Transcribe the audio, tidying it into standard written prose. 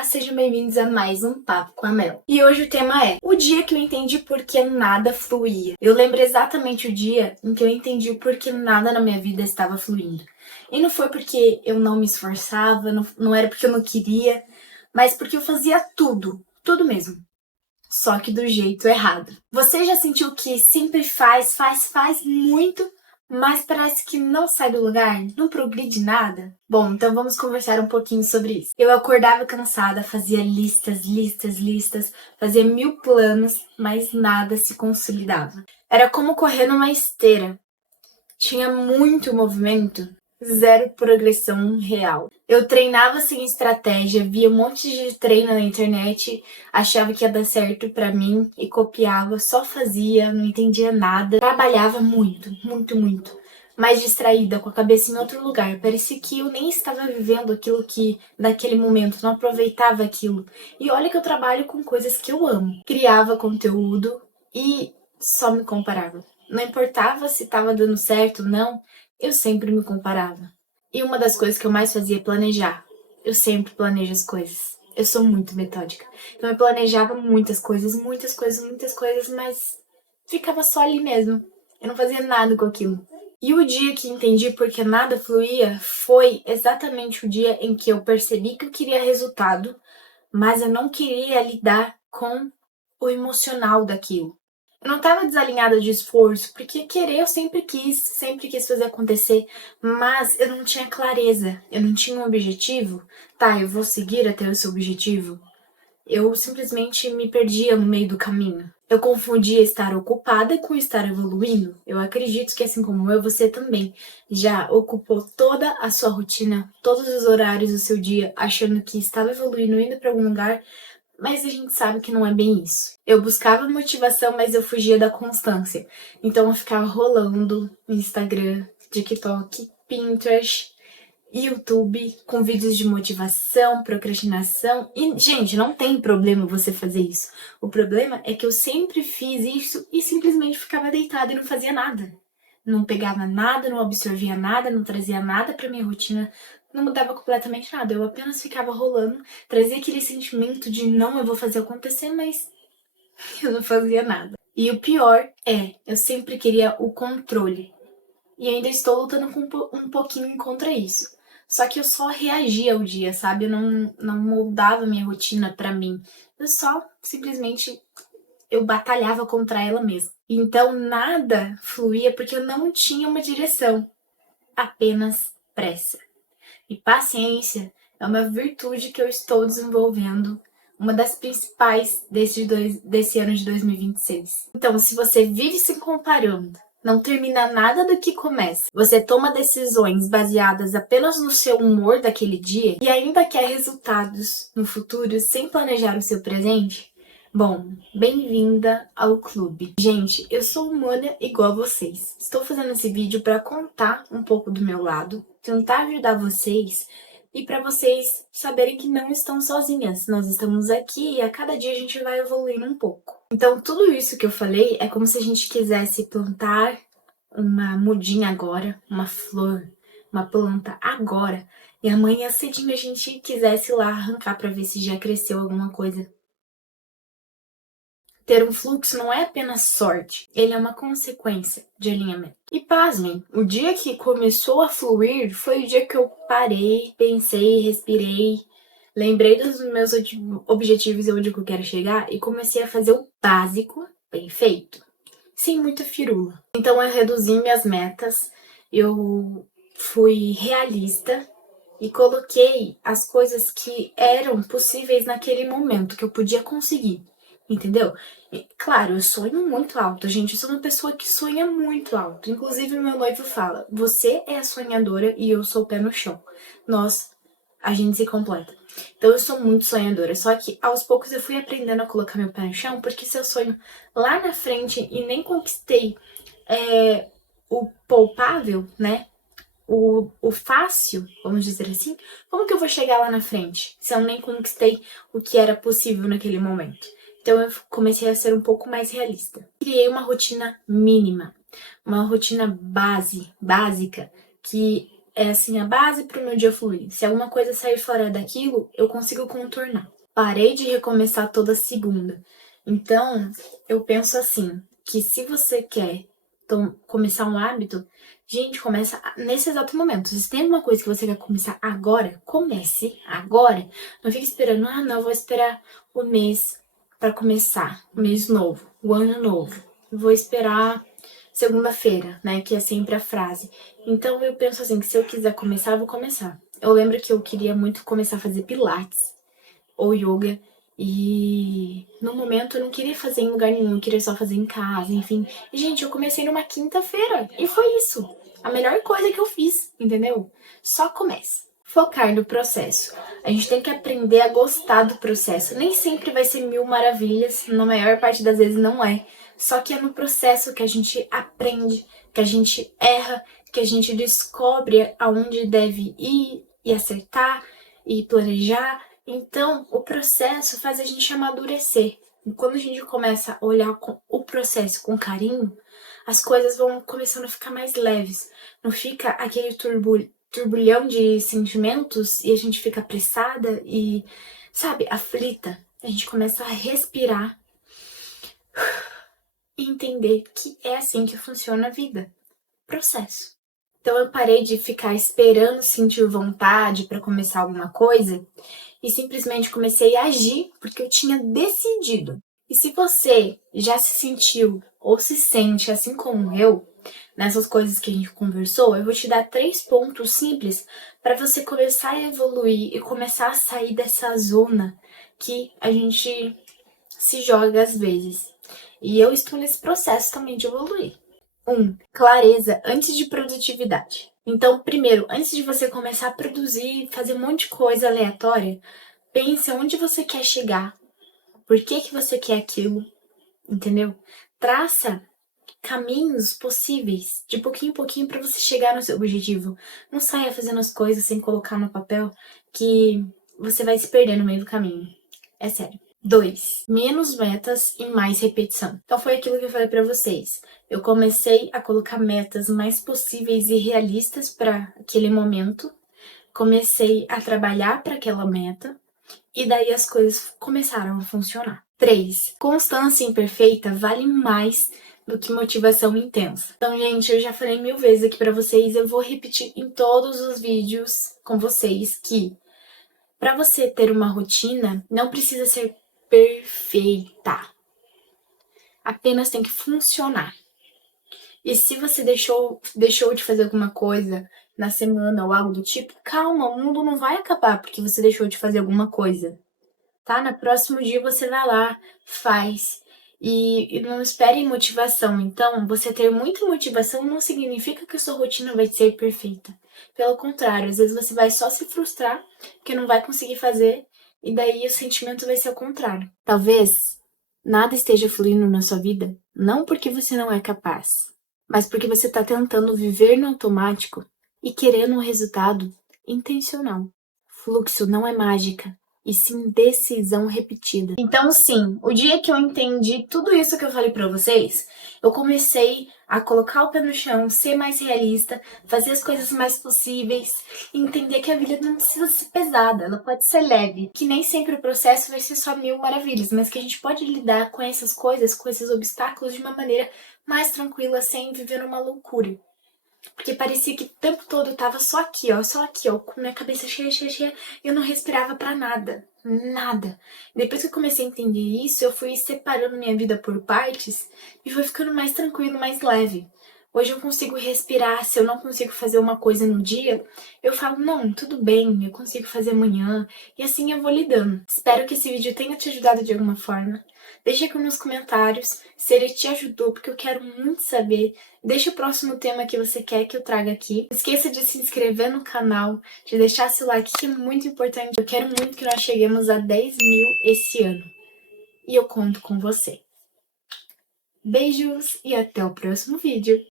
Olá, sejam bem-vindos a mais um Papo com a Mel. E hoje o tema é o dia que eu entendi por que nada fluía. Eu lembro exatamente o dia em que eu entendi por que nada na minha vida estava fluindo. E não foi porque eu não me esforçava, não era porque eu não queria, mas porque eu fazia tudo mesmo. Só que do jeito errado. Você já sentiu que sempre faz muito, mas parece que não sai do lugar, não progride nada? Bom, então vamos conversar um pouquinho sobre isso. Eu acordava cansada, fazia listas, fazia 1000 planos, mas nada se consolidava. Era como correr numa esteira. Tinha muito movimento, zero progressão real. Eu treinava sem estratégia, via um monte de treino na internet, achava que ia dar certo pra mim e copiava, só fazia, não entendia nada. Trabalhava muito, mas distraída, com a cabeça em outro lugar. Parecia que eu nem estava vivendo aquilo que, naquele momento, não aproveitava aquilo. E olha que eu trabalho com coisas que eu amo. Criava conteúdo e só me comparava. Não importava se estava dando certo ou não, eu sempre me comparava. E uma das coisas que eu mais fazia é planejar. Eu sempre planejo as coisas. Eu sou muito metódica. Então eu planejava muitas coisas, mas ficava só ali mesmo. Eu não fazia nada com aquilo. E o dia que entendi porque nada fluía foi exatamente o dia em que eu percebi que eu queria resultado, mas eu não queria lidar com o emocional daquilo. Eu não estava desalinhada de esforço, porque querer eu sempre quis fazer acontecer, mas eu não tinha clareza, eu não tinha um objetivo. Tá, eu vou seguir até esse objetivo. Eu simplesmente me perdia no meio do caminho. Eu confundia estar ocupada com estar evoluindo. Eu acredito que, assim como eu, você também já ocupou toda a sua rotina, todos os horários do seu dia, achando que estava evoluindo, indo para algum lugar, mas a gente sabe que não é bem isso. Eu buscava motivação, mas eu fugia da constância. Então eu ficava rolando no Instagram, TikTok, Pinterest, YouTube, com vídeos de motivação, procrastinação. E, gente, não tem problema você fazer isso. O problema é que eu sempre fiz isso e simplesmente ficava deitada e não fazia nada. Não pegava nada, não absorvia nada, não trazia nada pra minha rotina, não mudava completamente nada. Eu apenas ficava rolando, trazia aquele sentimento de não, eu vou fazer acontecer, mas eu não fazia nada. E o pior é, eu sempre queria o controle. E ainda estou lutando com um pouquinho contra isso. Só que eu só reagia ao dia, sabe? Eu não moldava minha rotina pra mim. Eu só, simplesmente, eu batalhava contra ela mesma. Então nada fluía porque eu não tinha uma direção, apenas pressa. E paciência é uma virtude que eu estou desenvolvendo, uma das principais desse ano de 2026. Então, se você vive se comparando, não termina nada do que começa, você toma decisões baseadas apenas no seu humor daquele dia e ainda quer resultados no futuro sem planejar o seu presente, bom, bem-vinda ao clube. Gente, eu sou humana igual a vocês. Estou fazendo esse vídeo para contar um pouco do meu lado, tentar ajudar vocês e para vocês saberem que não estão sozinhas. Nós estamos aqui e a cada dia a gente vai evoluindo um pouco. Então, tudo isso que eu falei é como se a gente quisesse plantar uma mudinha agora, uma flor, uma planta agora, e amanhã cedinho a gente quisesse ir lá arrancar para ver se já cresceu alguma coisa. Ter um fluxo não é apenas sorte, ele é uma consequência de alinhamento. E pasmem, o dia que começou a fluir foi o dia que eu parei, pensei, respirei, lembrei dos meus objetivos e onde eu quero chegar e comecei a fazer o básico bem feito, sem muita firula. Então eu reduzi minhas metas, eu fui realista e coloquei as coisas que eram possíveis naquele momento, que eu podia conseguir. Entendeu? E, claro, eu sonho muito alto, gente. Eu sou uma pessoa que sonha muito alto. Inclusive, meu noivo fala: você é a sonhadora e eu sou o pé no chão. A gente se completa. Então, eu sou muito sonhadora. Só que aos poucos eu fui aprendendo a colocar meu pé no chão, porque se eu sonho lá na frente e nem conquistei o palpável, né? O fácil, vamos dizer assim, como que eu vou chegar lá na frente se eu nem conquistei o que era possível naquele momento? Então eu comecei a ser um pouco mais realista. Criei uma rotina mínima, uma rotina básica, que é assim a base para o meu dia fluir. Se alguma coisa sair fora daquilo, eu consigo contornar. Parei de recomeçar toda segunda. Então, eu penso assim, que se você quer começar um hábito, gente, começa nesse exato momento. Se tem alguma coisa que você quer começar agora, comece agora. Não fique esperando, não, eu vou esperar o mês para começar, o mês novo, o ano novo. Vou esperar segunda-feira, né, que é sempre a frase. Então eu penso assim, que se eu quiser começar, eu vou começar. Eu lembro que eu queria muito começar a fazer pilates ou yoga. E no momento eu não queria fazer em lugar nenhum, eu queria só fazer em casa, enfim. E, gente, eu comecei numa quinta-feira e foi isso. A melhor coisa que eu fiz, entendeu? Só comece. Focar no processo. A gente tem que aprender a gostar do processo. Nem sempre vai ser mil maravilhas, na maior parte das vezes não é. Só que é no processo que a gente aprende, que a gente erra, que a gente descobre aonde deve ir e acertar e planejar. Então, o processo faz a gente amadurecer. E quando a gente começa a olhar o processo com carinho, as coisas vão começando a ficar mais leves. Não fica aquele turbulhão de sentimentos e a gente fica apressada e, sabe, aflita. A gente começa a respirar e entender que é assim que funciona a vida. Processo. Então eu parei de ficar esperando sentir vontade para começar alguma coisa e simplesmente comecei a agir porque eu tinha decidido. E se você já se sentiu ou se sente assim como eu, nessas coisas que a gente conversou, eu vou te dar 3 pontos simples para você começar a evoluir e começar a sair dessa zona que a gente se joga às vezes. E eu estou nesse processo também de evoluir. 1. Clareza antes de produtividade. Então, primeiro, antes de você começar a produzir, fazer um monte de coisa aleatória, pense onde você quer chegar, por que que você quer aquilo, entendeu? Traça caminhos possíveis, de pouquinho em pouquinho, para você chegar no seu objetivo. Não saia fazendo as coisas sem colocar no papel, que você vai se perder no meio do caminho. É sério. 2. Menos metas e mais repetição. Então foi aquilo que eu falei para vocês. Eu comecei a colocar metas mais possíveis e realistas para aquele momento. Comecei a trabalhar para aquela meta. E daí as coisas começaram a funcionar. 3. Constância imperfeita vale mais do que motivação intensa. Então, gente, eu já falei 1000 vezes aqui pra vocês, eu vou repetir em todos os vídeos com vocês que pra você ter uma rotina, não precisa ser perfeita. Apenas tem que funcionar. E se você deixou de fazer alguma coisa na semana ou algo do tipo, calma, o mundo não vai acabar porque você deixou de fazer alguma coisa. Tá? No próximo dia você vai lá, faz. E não espere motivação. Então, você ter muita motivação não significa que a sua rotina vai ser perfeita. Pelo contrário, às vezes você vai só se frustrar, porque não vai conseguir fazer, e daí o sentimento vai ser o contrário. Talvez nada esteja fluindo na sua vida, não porque você não é capaz, mas porque você está tentando viver no automático e querendo um resultado intencional. Fluxo não é mágica, e sim decisão repetida. Então, sim, o dia que eu entendi tudo isso que eu falei pra vocês, eu comecei a colocar o pé no chão, ser mais realista, fazer as coisas mais possíveis, e entender que a vida não precisa ser pesada, ela pode ser leve, que nem sempre o processo vai ser só 1000 maravilhas, mas que a gente pode lidar com essas coisas, com esses obstáculos de uma maneira mais tranquila, sem viver numa loucura. Porque parecia que o tempo todo eu tava só aqui, ó, com minha cabeça cheia, e eu não respirava pra nada. Nada. Depois que eu comecei a entender isso, eu fui separando minha vida por partes e foi ficando mais tranquilo, mais leve. Hoje eu consigo respirar, se eu não consigo fazer uma coisa no dia, eu falo, não, tudo bem, eu consigo fazer amanhã, e assim eu vou lidando. Espero que esse vídeo tenha te ajudado de alguma forma. Deixa aqui nos comentários se ele te ajudou, porque eu quero muito saber. Deixa o próximo tema que você quer que eu traga aqui. Não esqueça de se inscrever no canal, de deixar seu like, que é muito importante. Eu quero muito que nós cheguemos a 10.000 esse ano. E eu conto com você. Beijos e até o próximo vídeo.